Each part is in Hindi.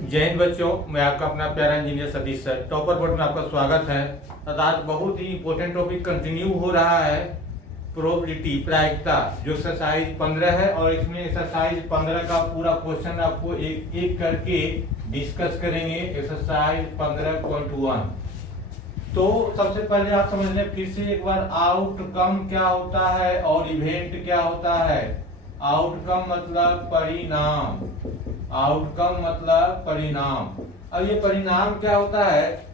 जय हिंद बच्चों, मैं आपका अपना प्यारा engineer Satish sir. Topper board में आपका स्वागत है। आज बहुत ही इंपॉर्टेंट टॉपिक कंटिन्यू हो रहा है, प्रोबेबिलिटी, प्रायिकता, जो एक्सरसाइज 15 है। और इसमें एक्सरसाइज 15 का पूरा क्वेश्चन आपको एक एक करके डिस्कस करेंगे। एक्सरसाइज 15.1। तो सबसे पहले आप समझ लें फिर से एक बार, आउटकम क्या होता है और इवेंट क्या होता है। आउटकम मतलब परिणाम, आउटकम मतलब परिणाम। अब ये परिणाम क्या होता है,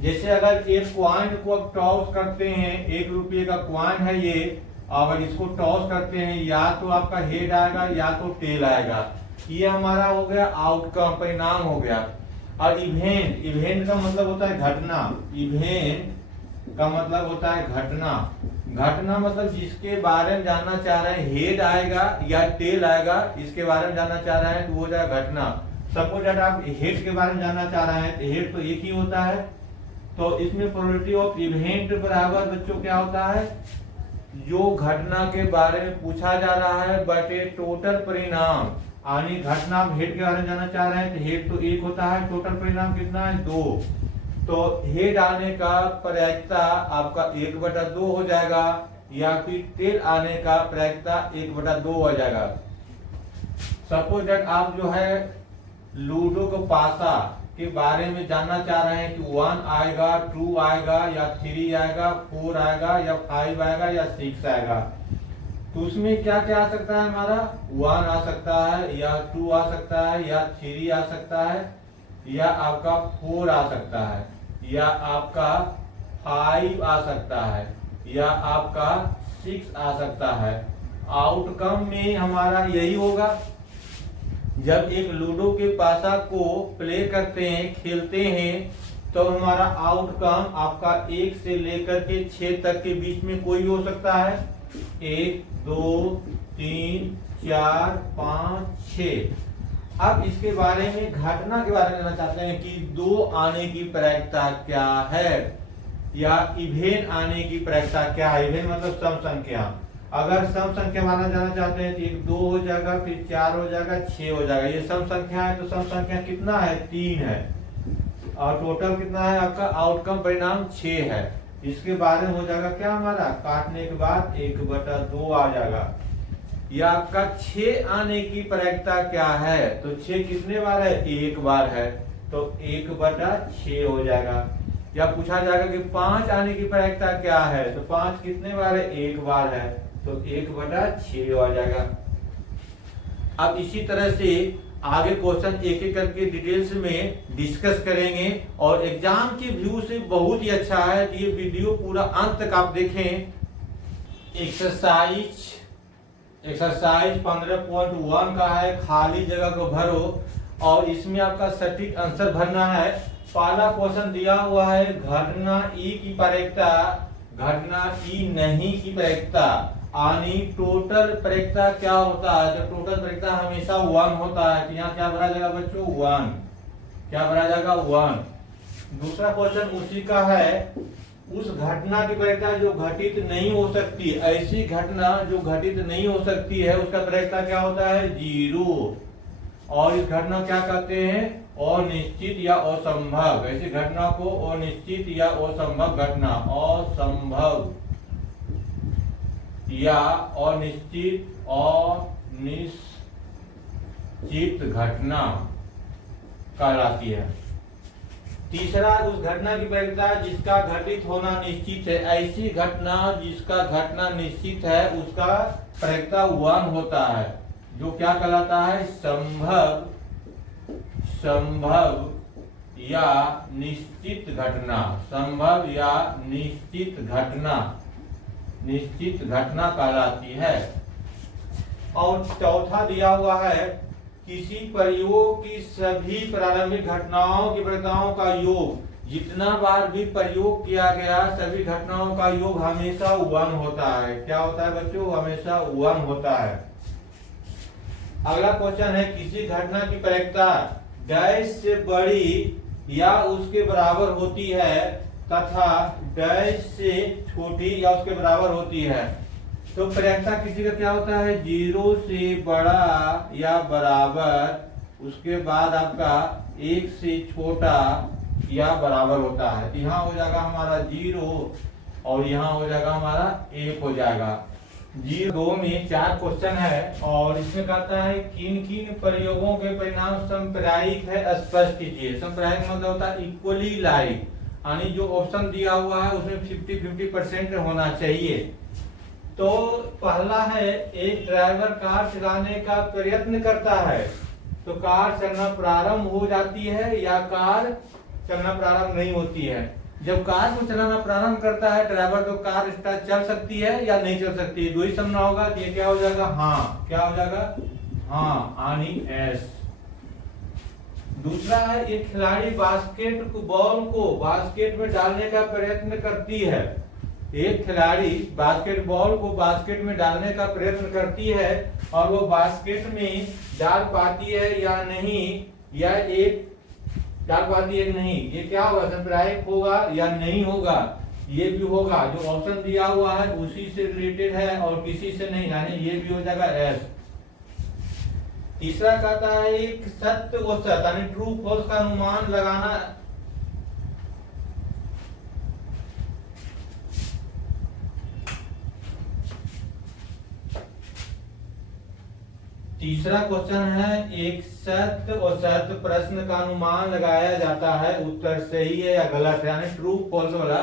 जैसे अगर एक क्वाइन को अब टॉस करते हैं, 1 रुपये का क्वाइन है ये, अगर इसको टॉस करते हैं या तो आपका हेड आएगा या तो टेल आएगा। ये हमारा हो गया आउटकम, परिणाम हो गया। और इवेंट, इवेंट का मतलब होता है घटना। इवेंट का मतलब होता है घटना। घटना मतलब जिसके बारे में जानना चाह रहे हैं, हेड आएगा या टेल आएगा, इसके बारे में जानना चाह रहे हैं तो वो हो जाएगा घटना। सपोज दैट आप हेड के बारे में जानना चाह रहे हैं तो हेड तो एक ही होता है। तो इसमें प्रोबेबिलिटी ऑफ इवेंट बराबर बच्चों क्या होता है, जो घटना के बारे में पूछा जा रहा है बटे टोटल परिणाम। यानी घटना हेड के बारे में जानना चाह रहे हैं तो हेड तो एक होता है, टोटल परिणाम कितना है 2। तो हेड आने का प्रायिकता आपका 1/2 हो जाएगा, या फिर टेल आने का प्रायिकता 1/2 हो जाएगा। सपोज दैट आप जो है लूडो को पासा के बारे में जानना चाह रहे हैं कि 1 आएगा, 2 आएगा या 3 आएगा, 4 आएगा या 5 आएगा या 6 आएगा। तो उसमें क्या क्या आ सकता है, हमारा 1 आ सकता है या 2 आ सकता है या 3 आ सकता है या आपका 4 आ सकता है या आपका 5 आ सकता है या आपका 6 आ सकता है। आउटकम में हमारा यही होगा, जब एक लूडो के पासा को प्ले करते हैं, खेलते हैं, तो हमारा आउटकम आपका 1 से लेकर के 6 तक के बीच में कोई भी हो सकता है। 1 2 3 4 5 6। अब इसके बारे में, घटना के बारे में जानना चाहते हैं कि 2 आने की प्रायिकता क्या है या इवेंट आने की प्रायिकता क्या है। इवेंट मतलब सम संख्या। अगर सम संख्या माना जाना चाहते हैं तो 1 2 हो जाएगा, फिर 4 हो जाएगा, 6 हो जाएगा। ये सम संख्या है तो सम संख्या कितना है, 3 है। और टोटल कितना है आपका, आउटकम परिणाम 6 है। इसके बारे में हो जाएगा क्या, हमारा काटने के बाद 1/2 आ जाएगा। या आपका 6 आने की प्रायिकता क्या है, तो 6 कितने बार है, 1 बार है, तो 1/6 हो जाएगा। या पूछा जाएगा कि 5 आने की प्रायिकता क्या है, तो 5 कितने बार है, 1 बार है, तो 1/6 हो जाएगा। अब इसी तरह से आगे क्वेश्चन एक एक करके डिटेल्स में डिस्कस करेंगे। और एग्जाम के व्यू से बहुत ही अच्छा है, ये वीडियो पूरा अंत तक आप देखें। एक्सरसाइज 15.1 का है, खाली जगह को भरो। और इसमें आपका सटीक आंसर भरना है। पहला क्वेश्चन दिया हुआ है, घटना ई की प्रायिकता, घटना ई नहीं की प्रायिकता, यानी टोटल प्रायिकता क्या होता है। तो टोटल प्रायिकता हमेशा 1 होता है, तो यहाँ क्या भरा जाएगा बच्चों, 1। क्या भरा जाएगा, 1। दूसरा क्वेश्चन उसी का है, उस घटना की प्रायिकता जो घटित नहीं हो सकती, ऐसी घटना जो घटित नहीं हो सकती है उसका प्रायिकता क्या होता है, 0। और इस घटना क्या कहते हैं, अनिश्चित या असंभव। ऐसी घटना को अनिश्चित या असंभव घटना, असंभव या अनिश्चित घटना कहलाती है। तीसरा, उस घटना की प्रायिकता जिसका घटित होना निश्चित है, ऐसी घटना जिसका घटना निश्चित है उसका प्रायिकता 1 होता है, जो क्या कहलाता है, संभव या निश्चित घटना। संभव या निश्चित घटना कहलाती है। और चौथा दिया हुआ है, किसी प्रयोग की सभी प्रारंभिक घटनाओं की प्रायिकताओं का योग, जितना बार भी प्रयोग किया गया सभी घटनाओं का योग हमेशा 1 होता है। क्या होता है बच्चों, हमेशा 1 होता है। अगला क्वेश्चन है, किसी घटना की प्रायिकता डैश से बड़ी या उसके बराबर होती है तथा डैश से छोटी या उसके बराबर होती है। तो प्रायिकता किसी का क्या होता है, 0 से बड़ा या बराबर उसके बाद आपका 1 से छोटा या बराबर होता है। तो यहाँ हो जाएगा हमारा 0 और यहाँ हो जाएगा हमारा 1 हो जाएगा। 0 में 4 क्वेश्चन है और इसमें कहता है किन किन प्रयोगों के परिणाम सांप्रदायिक है स्पष्ट कीजिए। सांप्रदायिक मतलब होता है इक्वली लाइक, यानी जो ऑप्शन दिया हुआ है उसमें 50-50% होना चाहिए। तो पहला है एक ड्राइवर कार चलाने का प्रयत्न करता है, तो कार चलना प्रारंभ हो जाती है या कार चलना प्रारंभ नहीं होती है। जब कार को चलाना प्रारंभ करता है ड्राइवर, तो कार स्टार्ट चल सकती है या नहीं चल सकती है, दो ही समझना होगा। तो ये क्या हो जाएगा, हाँ। क्या हो जाएगा, हाँ, यानी एस। दूसरा है एक खिलाड़ी बास्केट बॉल को बास्केट में डालने का प्रयत्न करती है। एक खिलाड़ी बास्केटबॉल को बास्केट में डालने का प्रयत्न करती है और वो बास्केट में डाल पाती है या नहीं, या एक डाल पाती है कि नहीं, ये क्या होगा, सांप्रदायिक होगा या नहीं होगा। ये भी होगा, जो ऑप्शन दिया हुआ है उसी से रिलेटेड है और किसी से नहीं, यानी ये भी हो जाएगा एस। तीसरा कहता है एक सत्य व सत्य यानी ट्रू फॉल्स का अनुमान लगाना। तीसरा क्वेश्चन है एक सत्य और सत्य प्रश्न का अनुमान लगाया जाता है, उत्तर सही है या गलत है, यानी ट्रू फॉल्स वाला।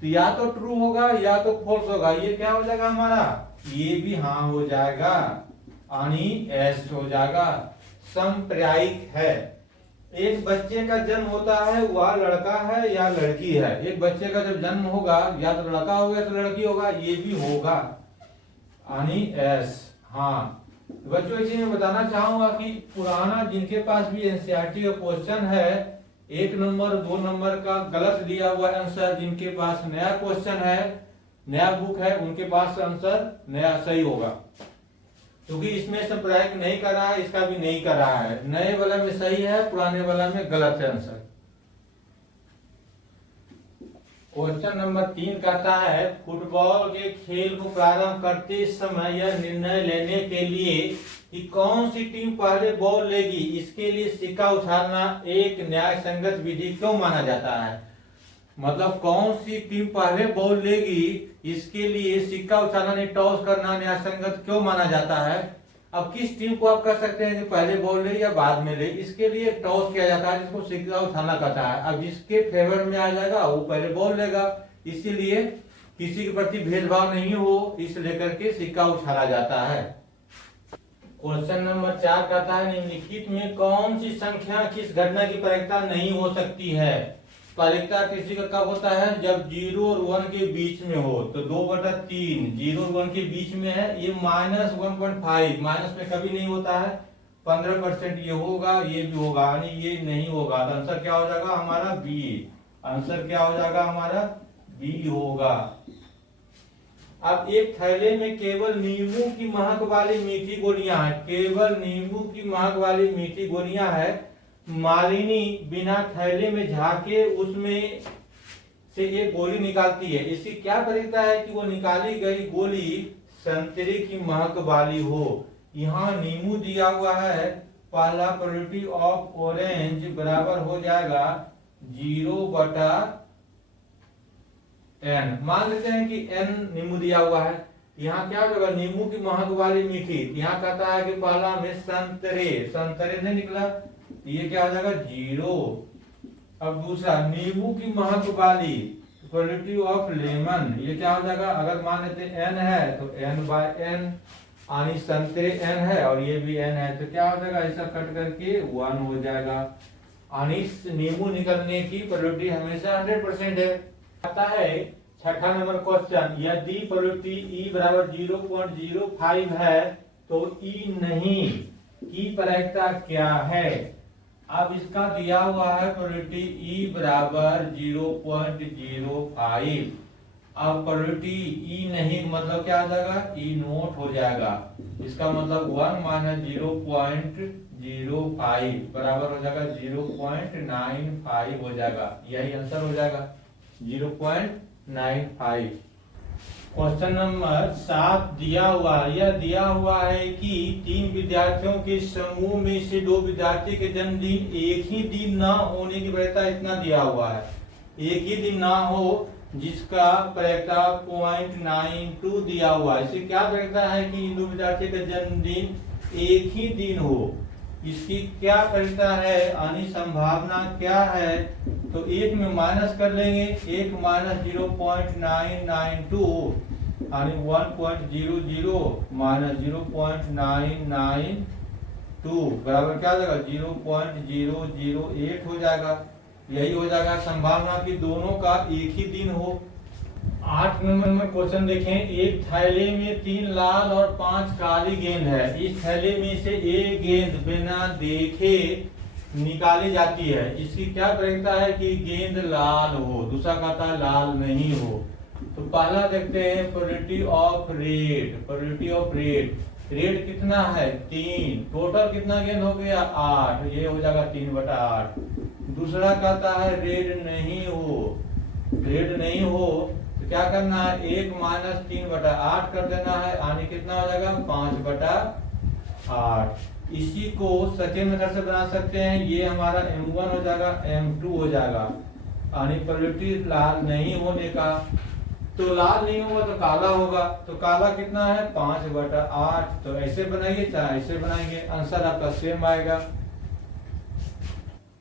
तो या तो ट्रू होगा या तो फॉल्स होगा। ये क्या हो जाएगा हमारा, ये भी हाँ हो जाएगा, यानी एस हो जाएगा। सांप्रदायिक है, एक बच्चे का जन्म होता है वह लड़का है या लड़की है। एक बच्चे का जब जन्म होगा या तो लड़का होगा या तो लड़की होगा, ये भी होगा, यानी एस। हाँ बच्चों, इसी में बताना चाहूंगा कि पुराना जिनके पास भी एनसीईआरटी का क्वेश्चन है 1 नंबर 2 नंबर का गलत दिया हुआ आंसर, जिनके पास नया क्वेश्चन है नया बुक है उनके पास आंसर नया सही होगा, क्योंकि इसमें सांप्रदायिक नहीं कर रहा है, इसका भी नहीं कर रहा है। नए वाला में सही है, पुराने वाला में गलत है आंसर। क्वेश्चन नंबर 3 कहता है फुटबॉल के खेल को प्रारंभ करते समय यह निर्णय लेने के लिए कि कौन सी टीम पहले बॉल लेगी, इसके लिए सिक्का उछालना एक न्याय संगत विधि क्यों माना जाता है। मतलब कौन सी टीम पहले बॉल लेगी इसके लिए सिक्का उछालना, टॉस करना न्याय संगत क्यों माना जाता है। अब किस टीम को आप कह सकते हैं कि पहले बॉल ले या बाद में ले, इसके लिए टॉस किया जाता है जिसको सिक्का उछालना कहता है। अब जिसके फेवर में आ जाएगा वो पहले बॉल लेगा, इसीलिए किसी के प्रति भेदभाव नहीं हो इस लेकर के सिक्का उछाला जाता है। क्वेश्चन नंबर 4 कहता है निम्नलिखित में कौन सी संख्या किस घटना की प्रायिकता नहीं हो सकती है। प्रायिकता किसी का कब होता है, जब 0 और 1 के बीच में हो। तो 2/3 0 और 1 के बीच में है, ये -1.5 माइनस में कभी नहीं होता है। 15% ये होगा, ये भी होगा, यानी ये नहीं होगा। तो आंसर क्या हो जाएगा हमारा बी। आंसर क्या हो जाएगा हमारा बी होगा। अब एक थैले में केवल नींबू की महक वाली मीठी गोलियां हैं, केवल नींबू की महक वाली मीठी गोलियां है। मालिनी बिना थैले में झाके उसमें से एक गोली निकालती है, इसकी क्या तरीका है कि वो निकाली गई गोली संतरे की महक वाली हो। यहाँ नींबू दिया हुआ है, पहला प्रोबेबिलिटी ऑफ ऑरेंज बराबर हो जाएगा 0/n। मान लेते हैं कि n नींबू दिया हुआ है, यहाँ क्या होगा नींबू की महक वाली मीठी। यहाँ कहता है कि पहला में संतरे, संतरे नहीं निकला, ये क्या हो जाएगा 0। अब दूसरा नींबू की महक वाली क्वालिटी ऑफ लेमन, ये क्या हो जाएगा, अगर मान लेते n है तो n/n, यानी संतरे n है और ये भी n है, तो क्या हो जाएगा ऐसा कट करके 1 हो जाएगा। यानी नींबू निकलने की प्रोबेबिलिटी हमेशा 100% है। आता है छठा नंबर क्वेश्चन, यदि प्रोबेबिलिटी E बराबर 0.05 है तो E नहीं की प्रायिकता क्या है। अब इसका दिया हुआ है प्रोबेबिलिटी E बराबर 0.05। अब प्रोबेबिलिटी E नहीं मतलब क्या आ जाएगा E नोट हो जाएगा, इसका मतलब 1 - 0.05 बराबर हो जाएगा 0.95 हो जाएगा, यही आंसर हो जाएगा 0.95। क्वेश्चन नंबर 7 दिया हुआ है। यह दिया हुआ है कि 3 विद्यार्थियों के समूह में से 2 विद्यार्थी के जन्मदिन एक ही दिन ना होने की वरीयता इतना दिया हुआ है। एक ही दिन ना हो जिसका वरीयता 0.92 दिया हुआ है। इसे क्या वरीयता है कि इन 2 विद्यार्थी का जन्मदिन एक ही दिन हो। इसकी क्या वरीयता है, यानी संभावना क्या है, तो एक में माइनस कर लेंगे। 1 माइनस 0.992 यानी 1.00 माइनस 0.992 बराबर क्या हो जाएगा 0.008 हो जाएगा। यही हो जाएगा संभावना कि दोनों का एक ही दिन हो। 8 नंबर में क्वेश्चन देखें। एक थैले में 3 लाल और 5 काली गेंद है। इस थैले में से एक गेंद बिना देखे निकाली जाती है। इसकी क्या वरीयता है कि गेंद लाल हो, दूसरा कहता है लाल नहीं हो। तो पहला देखते हैं probability of red. Probability of red, red कितना है 3, टोटल कितना गेंद हो गया 8, ये हो जाएगा 3/8। दूसरा कहता है रेड नहीं हो, रेड नहीं हो तो क्या करना है 1 माइनस 3/8 कर देना है, यानी कितना हो जाएगा 5/8। इसी को सेकेंड मेथड से बना सकते हैं। ये हमारा M1 हो जाएगा, M2 हो जाएगा, यानी प्रोबेबिलिटी लाल नहीं होने का। तो लाल नहीं होगा तो काला होगा, तो काला कितना है 5/8। तो ऐसे बनाइए चाहे ऐसे बनाएंगे, आंसर आपका सेम आएगा।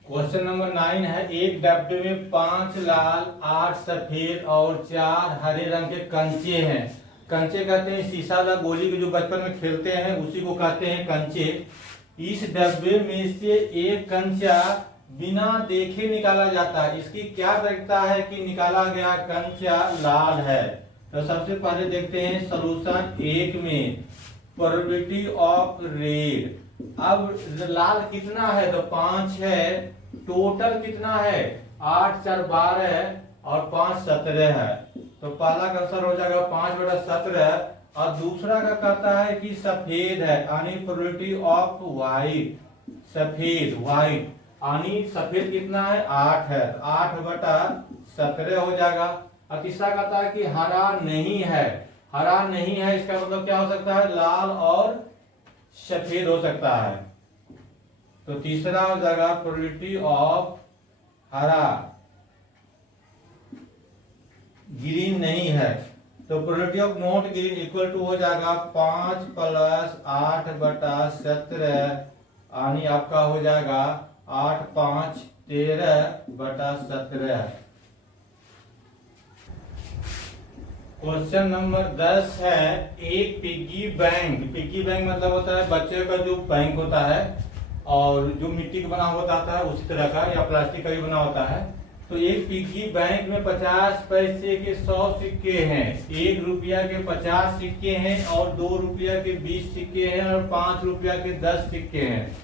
क्वेश्चन नंबर 9 है। एक डब्बे में 5 लाल, 8 सफेद और 4 हरे रंग के कंचे हैं। कंचे कहते हैं शीशा वाला गोली के जो बचपन में खेलते हैं उसी को कहते हैं कंचे। इस डब्बे में से एक कंचा बिना देखे निकाला जाता है। इसकी क्या वरीयता है कि निकाला गया कंचा लाल है। तो सबसे पहले देखते हैं सॉल्यूशन 1 में प्रोबेबिलिटी ऑफ रेड। अब लाल कितना है तो 5 है, टोटल कितना है 8 4 12 और 5 17 है। तो पहला का आंसर हो जाएगा 5/17। और दूसरा का कहता है कि सफेद है, यानी प्रोबेबिलिटी ऑफ व्हाइट, सफेद व्हाइट, यानी सफेद कितना है 8 है, 8/17 हो जाएगा। और तीसरा कहता है कि हरा नहीं है, हरा नहीं है इसका मतलब क्या हो सकता है लाल और सफेद हो सकता है। तो तीसरा हो जाएगा प्रोबेबिलिटी ऑफ हरा, ग्रीन नहीं है। तो probability of not green equal to हो जाएगा 5 + 8/17, यानी आपका हो जाएगा 8 5 13/17। क्वेश्चन नंबर 10 है। एक पिग्गी बैंक, पिग्गी बैंक मतलब होता है बच्चे का जो बैंक होता है और जो मिट्टी का बना होता है उसी तरह का, या प्लास्टिक का भी बना होता है। तो एक पिग्गी बैंक में 50 पैसे के 100 सिक्के हैं, 1 रुपया के 50 सिक्के हैं और 2 रुपया के 20 सिक्के हैं और 5 रुपया के 10 सिक्के हैं।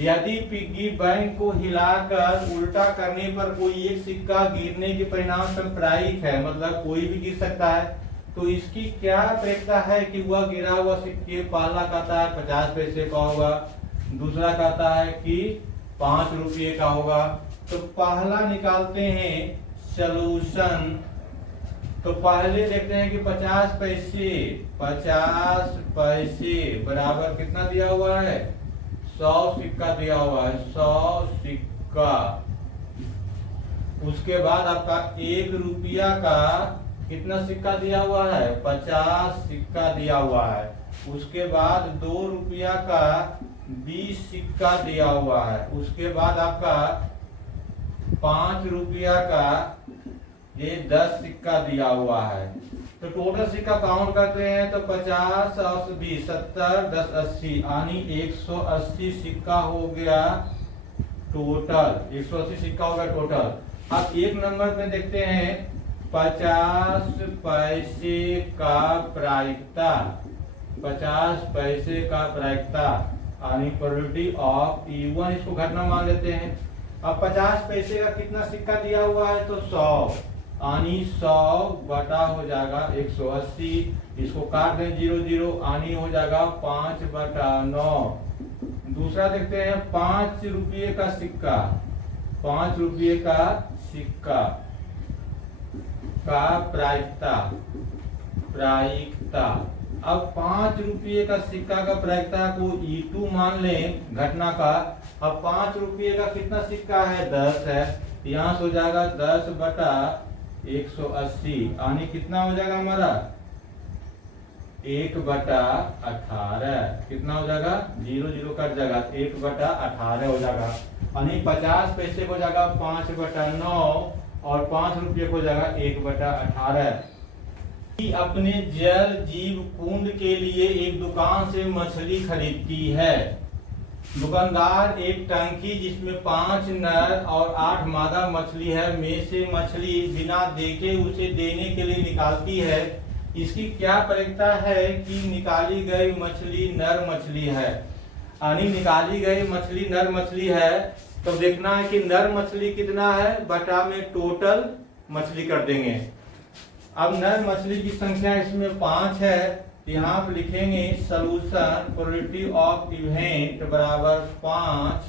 यदि पिग्गी बैंक को हिलाकर उल्टा करने पर कोई एक सिक्का गिरने के परिणाम सांप्रायिक है, मतलब कोई भी गिर सकता है, तो इसकी क्या वरीयता है कि वह गिरा हुआ सिक्के पहला कहता है 50 पैसे का होगा, दूसरा कहता है कि 5 रुपये का होगा। तो पहला निकालते हैं सॉल्यूशन। तो पहले देखते हैं कि 50 पैसे बराबर कितना दिया हुआ है 100 सिक्का दिया हुआ है, 100 सिक्का। उसके बाद आपका 1 रुपया का कितना सिक्का दिया हुआ है 50 सिक्का दिया हुआ है। उसके बाद 2 रुपया का 20 सिक्का दिया हुआ है। उसके बाद आपका 5 रुपया का ये 10 सिक्का दिया हुआ है। तो टोटल सिक्का काउंट करते हैं तो 50 और 20 70 10 80, यानी 180 सिक्का हो गया टोटल, 180 सिक्का हो गया टोटल। अब एक नंबर में देखते हैं 50 पैसे का प्रायिकता, 50 पैसे का प्रायिकता यानी प्रोबेबिलिटी ऑफ E1, इसको घटना मान लेते हैं। अब 50 पैसे का कितना सिक्का दिया हुआ है तो 100, यानी 100 बटा हो जाएगा 180। इसको काट दें 0 0, यानी हो जाएगा 5/9। दूसरा देखते हैं 5 रुपये का सिक्का, 5 रुपये का सिक्का का प्रायिकता, प्रायिकता। अब 5 रुपये का सिक्का का प्रायिकता को E2 मान लें घटना का। अब 5 रुपये का कितना सिक्का है, 10 है, यहाँ से हो जाएगा 10/180, यानी कितना हो जाएगा हमारा 1/18। कितना हो जाएगा, 0 0 कट जाएगा, 1/18 हो जाएगा, यानी 50 पैसे को जाएगा 5/9 और 5 रुपये को जाएगा 1/18। अपने जल जीव कुंड के लिए एक दुकान से मछली खरीदती है। दुकानदार एक टंकी जिसमें 5 नर और 8 मादा मछली है में से मछली बिना देखे उसे देने के लिए निकालती है। इसकी क्या प्रायिकता है कि निकाली गई मछली नर मछली है, यानी निकाली गई मछली नर मछली है। तो देखना है कि नर मछली कितना है, बटा में टोटल मछली कर देंगे। अब नर मछली की संख्या इसमें 5 है, यहाँ पर लिखेंगे सॉल्यूशन प्रोबेबिलिटी ऑफ इवेंट बराबर 5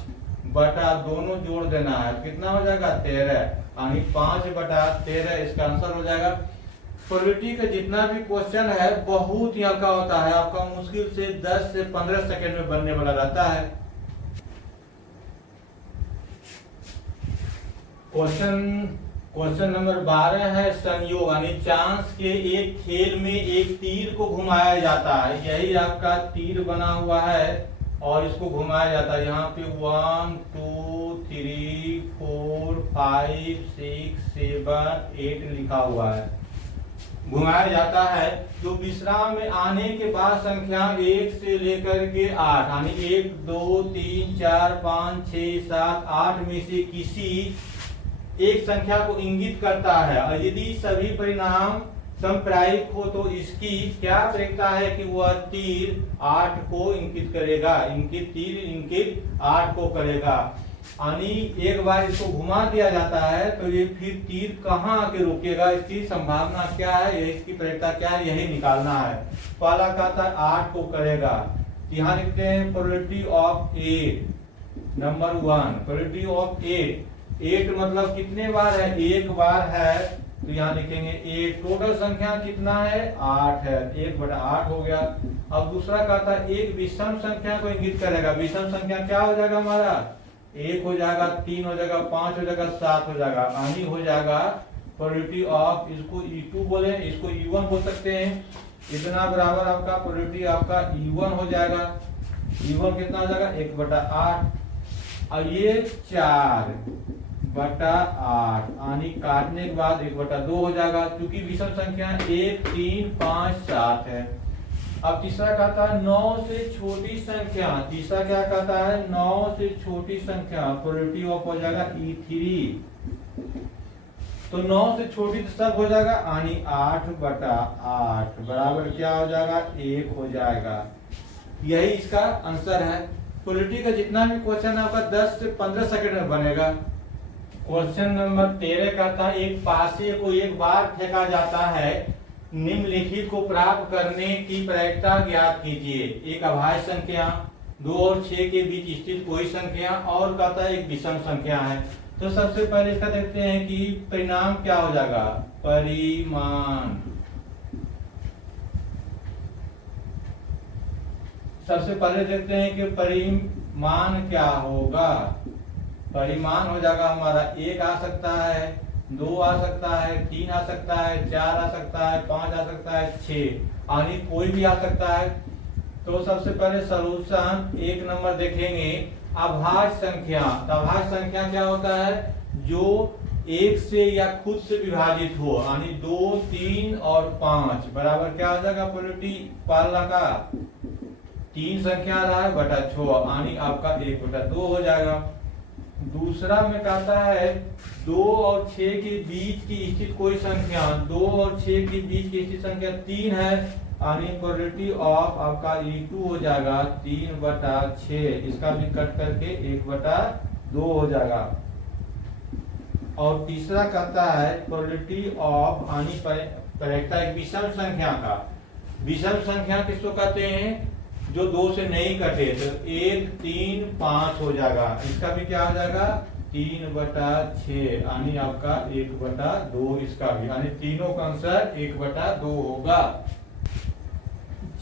बटा दोनों जोड़ देना है, कितना हो जाएगा 13, यानी 5/13 इसका आंसर हो जाएगा। प्रोबेबिलिटी का जितना भी क्वेश्चन है बहुत ही हल्का होता है, आपका मुश्किल से 10 से 15 सेकंड में बनने वाला रहता है। क्वेश्चन नंबर 12 है संयोग, यानी चांस के एक खेल में एक तीर को घुमाया जाता है। यही आपका तीर बना हुआ है और इसको घुमाया जाता है। यहाँ पे 1 2 3 4 5 6 7 8 लिखा हुआ है, घुमाया जाता है। जो विश्राम में आने के बाद संख्या 1 से लेकर के 8, यानी 1 2 3 4 5 6 7 8 में से किसी एक संख्या को इंगित करता है, और यदि सभी परिणाम समप्रायिक हो तो इसकी क्या प्रायिकता है कि वह तीर 8 को इंगित करेगा। तीर इंगित 8 को करेगा, यानी एक बार इसको घुमा दिया जाता है तो ये फिर तीर कहाँ आके रुकेगा, इसकी संभावना क्या है, इसकी प्रायिकता क्या है, यही निकालना है। पहला कहता है 8 को करेगा, यहाँ लिखते हैं probability of 8 number 1। Probability of 8 मतलब कितने बार है, एक बार है, तो यहाँ लिखेंगे 8। टोटल संख्या कितना है, 8 है, 1/8 हो गया। अब दूसरा कहता है एक विषम संख्या को इंगित करेगा। विषम संख्या क्या हो जाएगा हमारा, 1 हो जाएगा, 3 हो जाएगा, 5 हो जाएगा, 7 हो जाएगा, यानी हो जाएगा प्रोबेबिलिटी ऑफ, इसको E2 बोले, इसको E1 बोल सकते हैं। इतना बराबर आपका प्रोबेबिलिटी आपका E1 हो जाएगा। E1 कितना हो जाएगा, 1/8, और ये 4/8, यानी काटने के बाद 1/2 हो जाएगा, क्योंकि विषम संख्या 1 3 5 7 है। अब तीसरा कहता है 9 से छोटी संख्या। तीसरा क्या कहता है, 9 से छोटी संख्या, प्रोबेबिलिटी ऑफ हो जाएगा E3। तो 9 से छोटी तो सब हो जाएगा, यानी 8/8 बराबर क्या हो जाएगा, 1 हो जाएगा। यही इसका आंसर है। प्रोबेबिलिटी का जितना भी क्वेश्चन है आपका 10 से 15 सेकंड में बनेगा। क्वेश्चन नंबर 13 कहता है एक पासे को एक बार फेंका जाता है, निम्नलिखित को प्राप्त करने की प्रायिकता ज्ञात कीजिए। एक अभाज्य संख्या, 2 और 6 के बीच स्थित कोई संख्या, और कहता है एक विषम संख्या है। तो सबसे पहले इसका देखते हैं कि परिणाम क्या हो जाएगा, परिमाण। सबसे पहले देखते हैं कि परिमाण क्या होगा। परिमाण हो जाएगा हमारा 1 आ सकता है, 2 आ सकता है, 3 आ सकता है, 4 आ सकता है, 5 आ सकता है, 6, यानी कोई भी आ सकता है। तो सबसे पहले सॉल्यूशन 1 नंबर देखेंगे, अभाज्य संख्या। तो अभाज्य संख्या क्या होता है, जो 1 से या खुद से विभाजित हो, यानी 2 3 और 5 बराबर क्या हो जाएगा, प्रोबेबिलिटी पालना का 3 संख्या आ रहा है बटा 6, यानी आपका 1/2 हो जाएगा। दूसरा में कहता है 2 और 6 के बीच की स्थित कोई संख्या, 2 और 6 के बीच की स्थित संख्या 3 है, यानी प्रोबेबिलिटी ऑफ आपका E2 हो जाएगा 3/6, इसका भी कट करके 1/2 हो जाएगा। और तीसरा कहता है प्रोबेबिलिटी ऑफ, यानी प्रायिकता एक विषम संख्या का। विषम संख्या किसको कहते हैं, जो 2 से नहीं कटे, तो 1 3 5 हो जाएगा, इसका भी क्या हो जाएगा 3/6 यानी आपका 1/2 इसका भी, यानी तीनों का आंसर 1/2 होगा।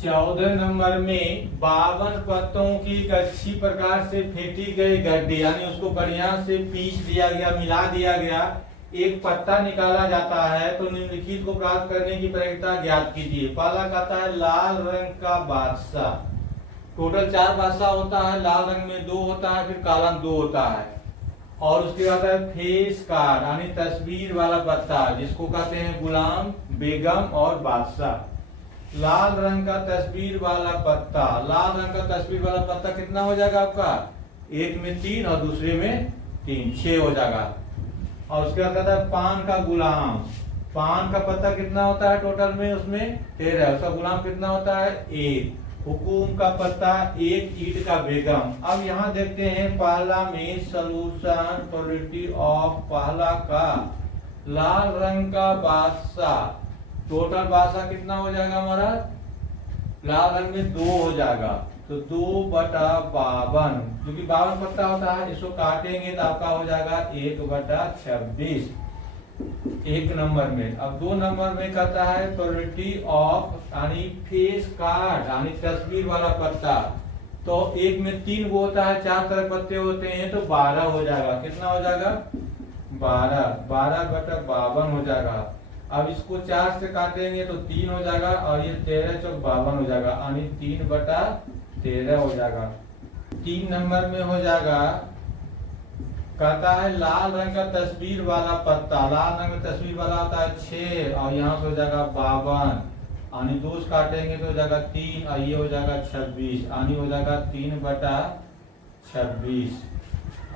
14 नंबर में 52 पत्तों की एक अच्छी प्रकार से फेंटी गई गड्डी, यानी उसको बढ़िया से पीस दिया गया, मिला दिया गया, एक पत्ता निकाला जाता है। तो निम्नलिखित को प्राप्त करने की प्रक्रिया ज्ञात कीजिए। पहला कहता है लाल रंग का बादशाह। टोटल 4 बादशाह होता है, लाल रंग में 2 होता है, फिर काला 2 होता है। और उसके बाद है फेस कार्ड यानी तस्वीर वाला पत्ता, जिसको कहते हैं गुलाम, बेगम और बादशाह। लाल रंग का तस्वीर वाला पत्ता, लाल रंग का तस्वीर वाला पत्ता कितना हो जाएगा आपका? एक में 3 और दूसरे में 3, 6 हो जाएगा। और उसके बाद कहता है पान का गुलाम। पान का पत्ता कितना होता है टोटल में? उसमें 13। उसका गुलाम कितना होता है? 1। हुकूम का पत्ता 1, ईट का बेगम। अब यहाँ देखते हैं पहला में सोल्यूशन प्रोबेबिलिटी ऑफ पहला का लाल रंग का बादशाह। टोटल बादशाह कितना हो जाएगा हमारा? लाल रंग में 2 हो जाएगा, तो 2/52, क्योंकि 52 पत्ता होता है, इसको काटेंगे तो आपका हो जाएगा 1/26 एक नंबर में। अब 2 नंबर में कहता है प्रोबेबिलिटी ऑफ यानी फेस कार्ड यानी तस्वीर वाला पत्ता। तो 1 में 3 वो होता है, 4 तरह पत्ते होते हैं, तो 12 हो जाएगा। कितना हो जाएगा? 12/52 हो जाएगा। अब इसको 4 से काटेंगे तो 3 हो जाएगा, और ये 13 चौक 52 हो जाएगा, यानी 3/13 हो जाएगा। 3 नंबर में हो जाएगा, कहता है लाल रंग का तस्वीर वाला पत्ता। लाल रंग में तस्वीर वाला होता है 6, और यहाँ से हो जाएगा 52, यानी 2 से काटेंगे तो हो जाएगा 3, और ये हो जाएगा 26, यानी हो जाएगा 3/26।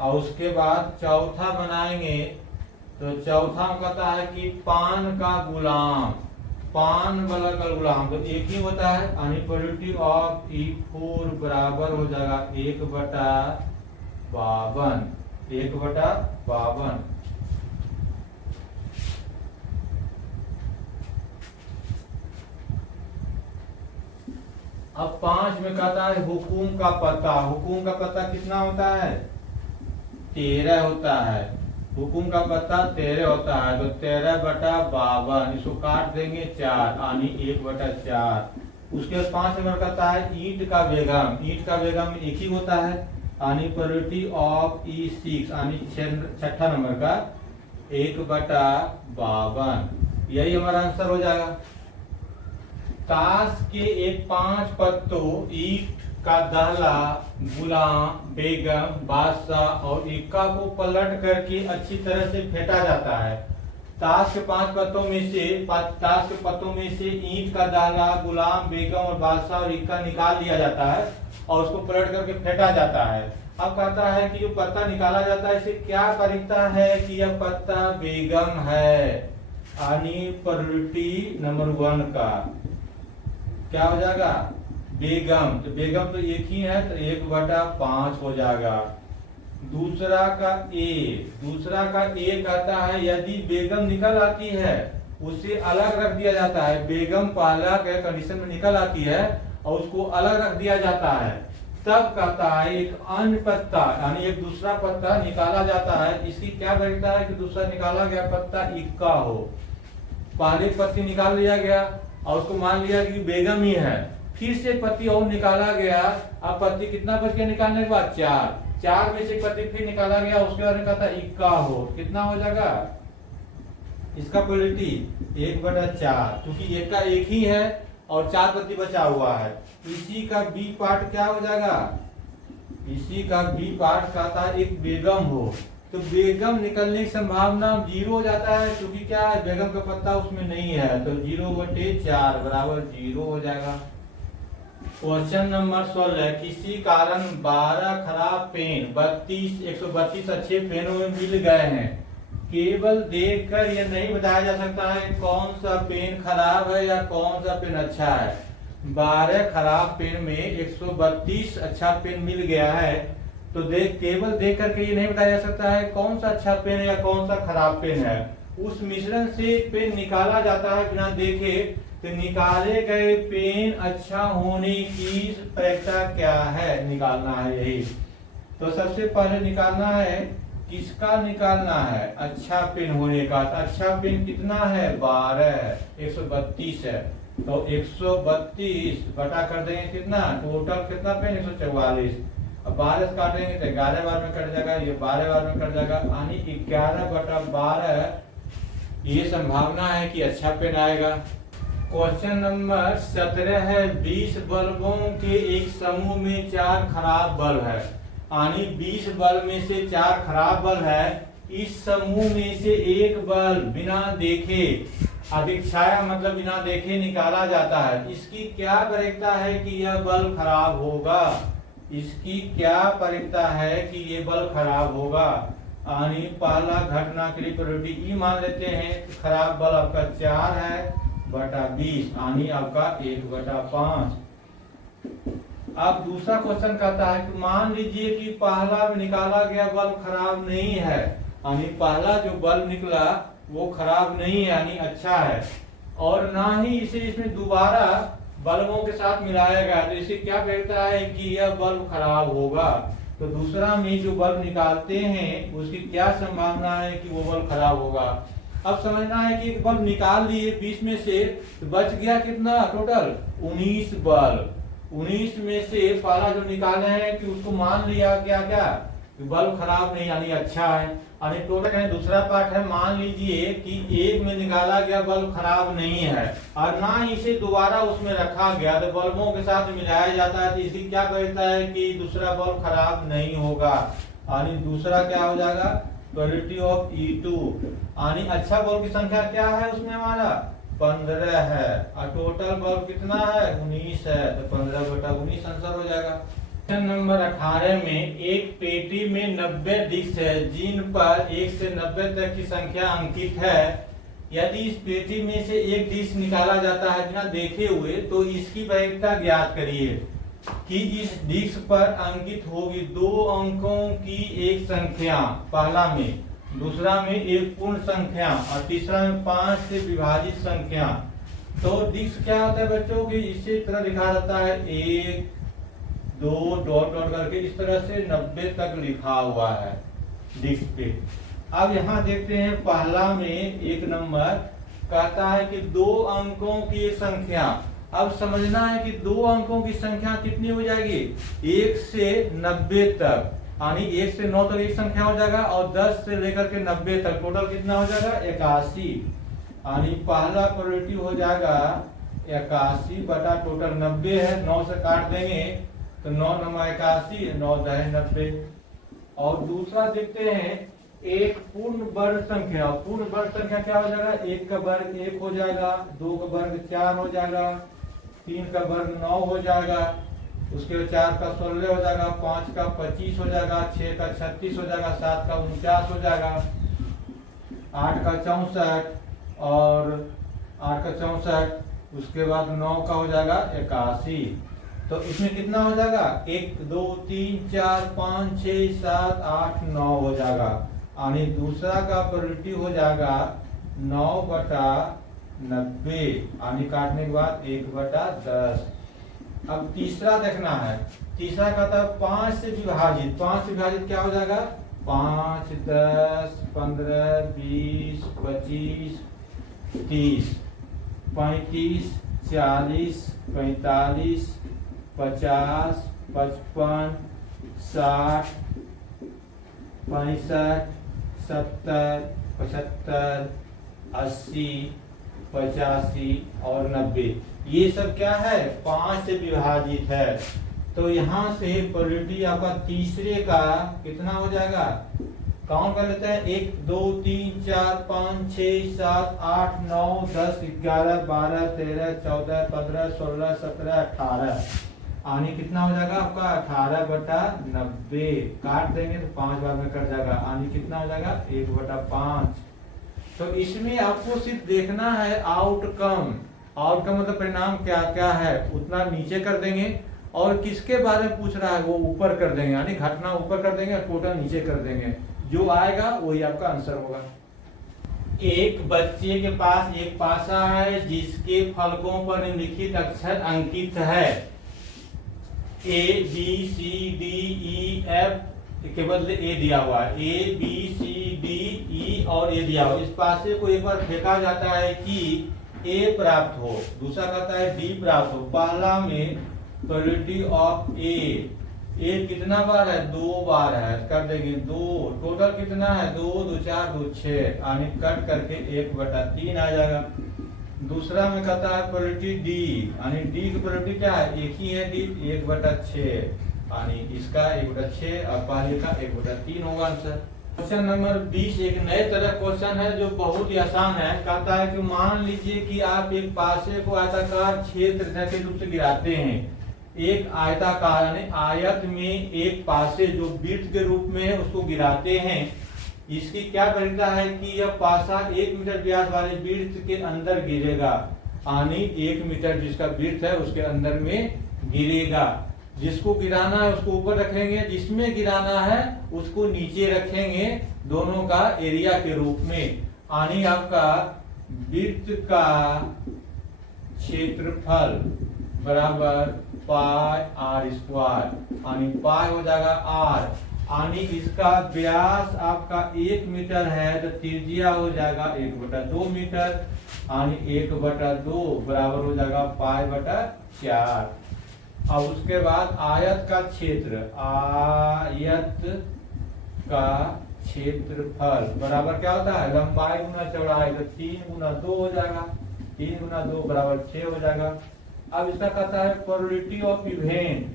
और उसके बाद चौथा बनाएंगे, तो चौथा कहता है कि पान का गुलाम। पान वाला का गुलाम तो एक ही होता है, यानी प्रोबेबिलिटी ऑफ E4 बराबर हो जाएगा 1/52। 1/52। अब 5 में कहता है हुकूम का पत्ता। हुकूम का पत्ता कितना होता है? 13 होता है। हुकुम का पत्ता 13 होता है, तो 13/52, इसको काट देंगे 4, यानी 1/4। उसके बाद 5 नंबर कहता है ईंट का बेगम। ईंट का बेगम एक ही होता है, यानी प्रोबेबिलिटी ऑफ E6 यानी 6ठा नंबर का 1/52। यही हमारा आंसर हो जाएगा। ताश के एक 5 पत्तों ईंट का दहला, गुलाम, बेगम, बादशाह और इक्का को पलट करके अच्छी तरह से फेंटा जाता है। ताश के 5 पत्तों में से ईंट का दहला, गुलाम, बेगम और बादशाह और इक्का निकाल लिया जाता है, और उसको पलट करके फेंटा जाता है। अब कहता है कि जो पत्ता निकाला जाता है, इसे क्या प्रक्रिया है कि यह पत्ता बेगम है, यानी प्रोबेबिलिटी नंबर 1 का क्या हो जाएगा? बेगम। तो बेगम तो एक ही है, तो 1/5 हो जाएगा। दूसरा का ए कहता है यदि बेगम निकल आती है, उसे अलग रख दिया जाता है। बेगम पहला के कंडीशन में निकल आती है और उसको अलग रख दिया जाता है, तब कहता है एक अन्य पत्ता यानी एक दूसरा पत्ता निकाला जाता है। इसकी क्या वैधता है कि दूसरा निकाला गया पत्ता इक्का हो। पहले पत्ती निकाल लिया गया और उसको मान लिया कि बेगम ही है, फिर से पत्ती और निकाला गया। अब पत्ती कितना बच गया निकालने के बाद? 4 में से पत्ती फिर निकाला गया, उसके बाद में कहता इक्का हो। कितना हो जाएगा इसका प्रोबेबिलिटी? 1/4, क्योंकि एक का एक ही है और 4 पत्ती बचा हुआ है। इसी का बी पार्ट क्या हो जाएगा? इसी का बी पार्ट कहता है एक बेगम हो, तो बेगम निकलने की संभावना 0 हो जाता है, क्योंकि क्या है बेगम का पत्ता उसमें नहीं है, तो 0/4 बराबर 0 हो जाएगा। क्वेश्चन नंबर 16, किसी कारण 12 खराब पेन 132 अच्छे पेनों में मिल गए हैं। केवल देखकर यह नहीं बताया जा सकता है कौन सा पेन खराब है या कौन सा पेन अच्छा है। 12 खराब पेन में 132 अच्छा पेन मिल गया है, तो केवल देख करके ये नहीं बताया जा सकता है कौन सा अच्छा पेन है या कौन सा खराब पेन है। उस मिश्रण से पेन निकाला जाता है बिना देखे, तो निकाले गए पेन अच्छा होने की प्रक्रिया क्या है, निकालना है यही। तो सबसे पहले निकालना है किसका निकालना है, अच्छा पेन होने का। तो अच्छा पेन कितना है, 12, 132 है। तो 132 बटा कर देंगे कितना, टोटल कितना पेन 144। अब 12 से काटेंगे तो 11 बार में कट जाएगा, ये 12 बार में कट जाएगा, यानी 11/12 ये संभावना है कि अच्छा पेन आएगा। क्वेश्चन नंबर 17 है, 20 बल्बों के एक समूह में 4 खराब बल्ब है, यानी 20 बल्ब में से 4 खराब बल्ब है। इस समूह में से एक बल्ब बिना देखे, अधिक छाया मतलब बिना देखे निकाला जाता है। इसकी क्या वरीयता है कि यह बल्ब खराब होगा, इसकी क्या वरीयता है कि ये बल्ब खराब होगा। यानी पहला घटना के लिए प्रोबेबिलिटी ई मान लेते हैं, खराब बल्ब आपका 4 है बटा 20, यानी आपका 1/5। अब दूसरा क्वेश्चन कहता है कि मान लीजिए कि पहला निकाला गया बल्ब खराब नहीं है, यानी पहला जो बल्ब निकला वो खराब नहीं है, यानी अच्छा है, और ना ही इसे इसमें दोबारा बल्बों के साथ मिलाया गया, तो इसे क्या कहता है कि यह बल्ब खराब होगा। तो दूसरा में जो बल्ब निकालते हैं उसकी क्या संभावना है कि वो बल्ब खराब होगा। अब समझना है कि एक बल्ब निकाल लिए 20 में से, तो बच गया कितना, टोटल 19 बल्ब। 19 में से पहला जो निकाले हैं कि उसको मान लिया क्या क्या कि बल्ब खराब नहीं, यानी अच्छा है। यानी टोटल कहें दूसरा पार्ट है, मान लीजिए कि एक में निकाला गया बल्ब खराब नहीं है और ना ही इसे दोबारा उसमें रखा गया, तो बल्बों के साथ मिलाया जाता है, तो इसी क्या कहता है कि दूसरा बल्ब खराब नहीं होगा। यानी दूसरा क्या हो जाएगा, प्रोबेबिलिटी ऑफ E2, यानी अच्छा बल्ब की संख्या क्या है उसमें हमारा 15 है, और टोटल बल्ब कितना है 19 है, तो 15/19 आंसर हो जाएगा। क्वेश्चन नंबर 18 में एक पेटी में 90 डिस्क है जिन पर 1 से 90 तक की संख्या अंकित है। यदि इस पेटी में से एक डिस्क निकाला जाता है बिना देखे हुए, तो इसकी वरीयता ज्ञात करिए कि इस डिस्क पर अंकित होगी 2 अंकों की एक संख्या पहला में, दूसरा में एक पूर्ण संख्या और तीसरा में 5 से विभाजित संख्या। तो डिस्क क्या होता है बच्चों की, इसी तरह लिखा जाता है 1 2 डॉट डॉट करके, इस तरह से 90 तक लिखा हुआ है डिस्क पे। अब यहाँ देखते हैं पहला में एक नंबर कहता है कि 2 अंकों की संख्या। अब समझना है कि 2 अंकों की संख्या कितनी हो जाएगी, 1 से 90 तक, यानी 1 से 9 तक एक संख्या हो जाएगा और 10 से लेकर के 90 तक टोटल कितना हो जाएगा 81, यानी पहला प्रोबेबिलिटी हो जाएगा 81 बटा टोटल 90 है, 9 से काट देंगे तो 9 9 81, 9 10 90। और दूसरा देखते हैं एक पूर्ण वर्ग संख्या। पूर्ण वर्ग संख्या क्या हो जाएगा, 1 का वर्ग 1 हो जाएगा, 2 का वर्ग 4 हो जाएगा, 3 का वर्ग 9 हो जाएगा, उसके बाद 4 का 16 हो जाएगा, 5 का 25 हो जाएगा, 6 का 36 हो जाएगा, 7 का 49 हो जाएगा, 8 का 64 और 8 का 64, उसके बाद 9 का हो जाएगा 81। तो इसमें कितना हो जाएगा 1 2 3 4 5 6 7 8 9 हो जाएगा, यानी दूसरा का प्रोबेबिलिटी हो जाएगा 9/90, यानी काटने के बाद 1/10। अब तीसरा देखना है, तीसरा कहता है 5 से विभाजित। 5 से विभाजित क्या हो जाएगा, 5 10 15 20 25 30 35 40 45 50 55 60 65 70 75 80 85 और 90, ये सब क्या है 5 से विभाजित है। तो यहाँ से प्रोबेबिलिटी आपका तीसरे का कितना हो जाएगा, काउंट कर लेते हैं 1 2 3 4 5 6 7 8 9 10 11 12 13 14 15 16 17 18, यानी कितना हो जाएगा आपका 18/90। काट देंगे तो 5 बार में कट जाएगा, यानी कितना हो जाएगा 1/5। तो इसमें आपको सिर्फ देखना है आउटकम। आउटकम मतलब परिणाम क्या क्या है उतना नीचे कर देंगे, और किसके बारे में पूछ रहा है वो ऊपर कर देंगे, यानी घटना ऊपर कर देंगे और टोटल नीचे कर देंगे, जो आएगा वही आपका आंसर होगा। एक बच्चे के पास एक पासा है जिसके फलकों पर निम्नलिखित अक्षर अंकित है, A B C D E F के बदले A दिया हुआ है, A B और एरिया हो। इस पासे को एक बार फेंका जाता है कि ए प्राप्त हो, दूसरा कहता है डी प्राप्त हो। पहला में प्रोबेबिलिटी ऑफ ए कितना बार है, 2 बार है, कर देंगे 2, टोटल कितना है 2 2 4 2 6, यानी कट करके 1/3 आ जाएगा। दूसरा में कहता है प्रोबेबिलिटी डी, यानी डी की प्रोबेबिलिटी क्या है, एक ही है डी, 1/6, यानी इसका 1/6 और पहले का 1/3 होगा आंसर। क्वेश्चन नंबर 20 एक नए तरह क्वेश्चन है जो बहुत ही आसान है। कहता है कि मान लीजिए कि आप एक पासे को आयताकार क्षेत्र के रूप से गिराते हैं। एक आयताकार यानी आयत में एक पासे जो वृत्त के रूप में है उसको गिराते हैं। इसकी क्या प्रक्रिया है कि यह पासा 1 मीटर व्यास वाले वृत्त के अंदर गिरेगा, यानी 1 मीटर जिसका वृत्त है उसके अंदर में गिरेगा। जिसको गिराना है उसको ऊपर रखेंगे, जिसमें गिराना है उसको नीचे रखेंगे, दोनों का एरिया के रूप में। यानी आपका वृत्त का क्षेत्रफल बराबर पाई आर स्क्वायर, यानी पाई हो जाएगा आर, यानी इसका व्यास आपका 1 मीटर है तो त्रिज्या हो जाएगा 1/2 मीटर, यानी 1/2 बराबर हो जाएगा पाई/4। अब उसके बाद आयत का क्षेत्र, आयत का क्षेत्रफल बराबर क्या होता है, लंबाई गुना चौड़ाई, तो 3 गुना 2 हो जाएगा, 3 गुना 2 बराबर 6 हो जाएगा। अब इसका कहता है प्रोबेबिलिटी ऑफ इवेंट,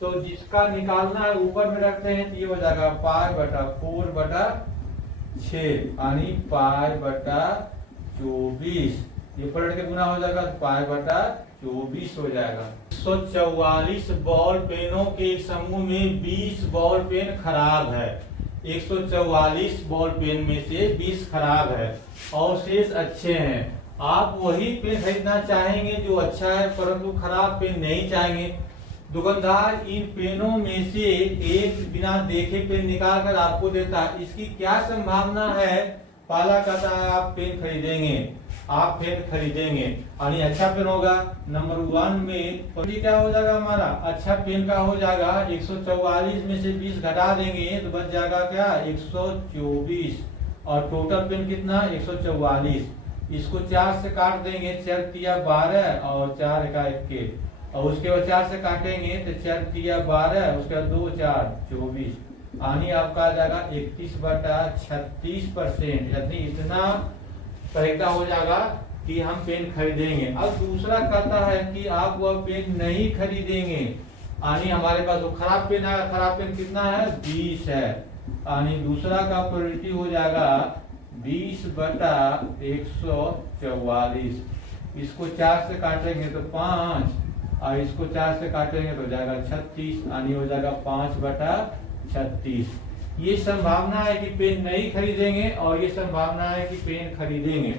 तो जिसका निकालना है ऊपर में रखते हैं तो ये हो जाएगा पाई/4/6, यानी पाई/24, ये पलट के गुना हो जाएगा तो पाई/24 हो जाएगा। 144 बॉल पेनों के एक समूह में 20 बॉल पेन खराब है। 144 बॉल पेन में से 20 खराब है और शेष अच्छे हैं। आप वही पेन खरीदना चाहेंगे जो अच्छा है, परंतु खराब पेन नहीं चाहेंगे। दुकानदार इन पेनों में से एक बिना देखे पेन निकाल कर आपको देता है। इसकी क्या संभावना है, पहला कहता है आप पेन खरीदेंगे, आप पेन खरीदेंगे यानी अच्छा पेन होगा। नंबर 1 में तो क्या हो जाएगा हमारा, अच्छा पेन का हो जाएगा 144 में से 20 घटा देंगे तो बच जाएगा क्या 124, और टोटल पेन कितना 144। इसको 4 से काट देंगे, 4 तिया 12 और 4 एका 21, और उसके बाद 4 से काटेंगे तो 4 तिया 12, उसके बाद 2 4 24, यानी आपका आ जाएगा 31/36%, यानी इतना पैसा हो जाएगा कि हम पेन खरीदेंगे। अब दूसरा कहता है कि आप वह पेन नहीं खरीदेंगे, यानी हमारे पास वो खराब पेन है, खराब पेन कितना है 20 है, यानी दूसरा का प्रोबेबिलिटी हो जाएगा 20/144। इसको 4 से काटेंगे तो 5, और इसको 4 से काटेंगे तो हो जाएगा 36, यानी हो जाएगा 5/36। ये संभावना है कि पेन नहीं खरीदेंगे और ये संभावना है कि पेन खरीदेंगे।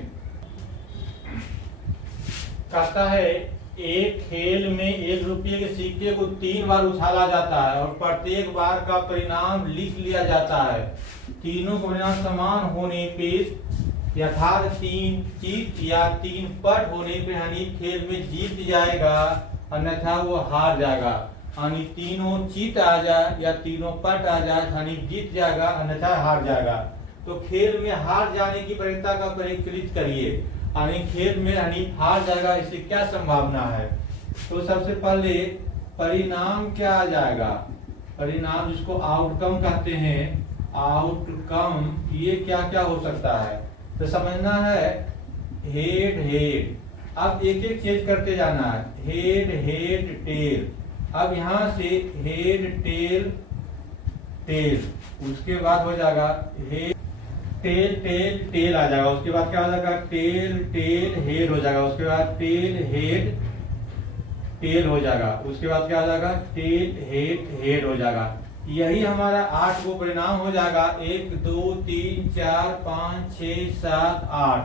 कहता है एक खेल में 1 रुपये के सिक्के को 3 बार उछाला जाता है और प्रत्येक बार का परिणाम लिख लिया जाता है। तीनों का परिणाम समान होने पे यथार्थ 3 जीत या 3 पट होने पे हनी खेल में जीत जाएगा, अन्यथा वो हार जाएगा। यानी तीनों जीत आ जाए या तीनों पट आ जाए, हनी जीत जाएगा अन्यथा हार जाएगा। तो खेल में हार जाने की प्रक्रिया का परिकलित करिए, यानी खेल में हनी हार जाएगा, इससे क्या संभावना है। तो सबसे पहले परिणाम क्या आ जाएगा, परिणाम जिसको आउटकम कहते हैं, आउटकम ये क्या क्या हो सकता है तो समझना है। हेड हेड, अब एक एक चीज करते जाना है, हेड हेड टेल। अब यहां से हेड टेल टेल, उसके बाद हो जाएगा हेड टेल टेल टेल आ जाएगा, उसके बाद क्या हो जाएगा टेल टेल हेड हो जाएगा, उसके बाद टेल हेड टेल हो जाएगा, उसके बाद क्या हो जाएगा टेल हेड हेड हो जाएगा। यही हमारा 8 गो परिणाम हो जाएगा, 1 2 3 4 5 6 7 8।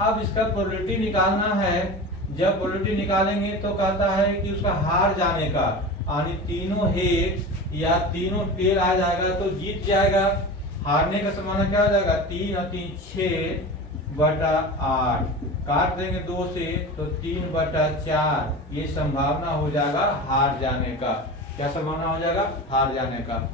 अब इसका प्रोबेबिलिटी निकालना है। जब प्रोबेबिलिटी निकालेंगे तो कहता है कि उसका हार जाने का, यानी तीनों हेड या तीनों टेल आ जाएगा तो जीत जाएगा। हारने का संभावना क्या हो जाएगा 3 और 3 6/8, काट देंगे 2 से तो 3/4, ये संभावना हो जाएगा हार जाने का। क्या संभावना हो जाएगा हार जाने का।